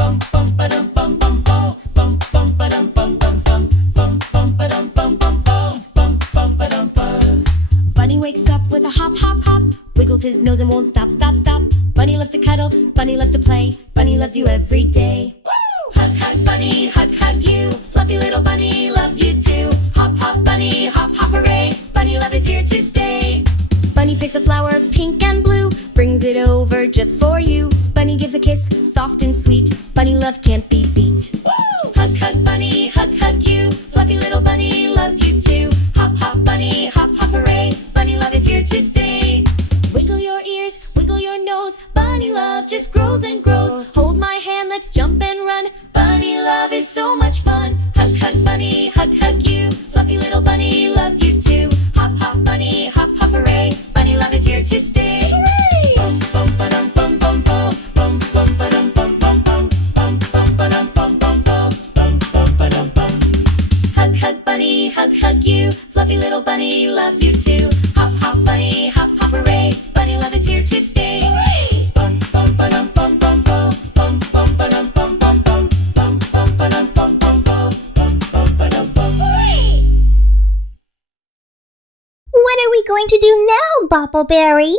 bum bum ba-dum bum bum bum bum bum ba-dum bum bum bum bum bum ba-dum bum bum bum bum bum ba-dum bum. Bunny wakes up with a hop, hop, hop. Wiggles his nose and won't stop, stop, stop. Bunny loves to cuddle, Bunny loves to play. Bunny loves you every day. Hug, hug, Bunny, hug you. Fluffy little Bunny loves you too. Hop, hop, Bunny, hop, hop, hooray. Bunny love is here to stay. Bunny picks a flower, pink and blue, brings it over just for you. Bunny gives a kiss, soft and sweet. Bunny love can't be beat. Hug, hug, Bunny, hug you. Fluffy little Bunny loves you too. Hop, hop, Bunny, hop, hop, hooray. Bunny love is here to stay. Wiggle your ears, wiggle your nose. Bunny love just grows and grows. Hold my hand, let's jump and run. Bunny love is so much fun. Hug, hug, Bunny, hug you. Fluffy little Bunny loves you too. Hop, hop, Bunny, hop, hop, hooray. Bunny love is here to stay. Hooray! Bum bum ba-dum bum bum bum bum bum ba-dum bum bum bum bum bum ba-dum bum bum bum bum bum ba-dum bum. Hug, hug, Bunny, hug you. Fluffy little Bunny loves you too. Hop, hop, Bunny, hop, hop, hooray. Bunny love is here to stay. Hooray! Bum bum ba-dum bum bum bum bum bum ba-dum bum bum bum bum bum ba-dum bum bum bum bum bum ba-dum bum. Hooray! What are we going to do now, Boppleberry?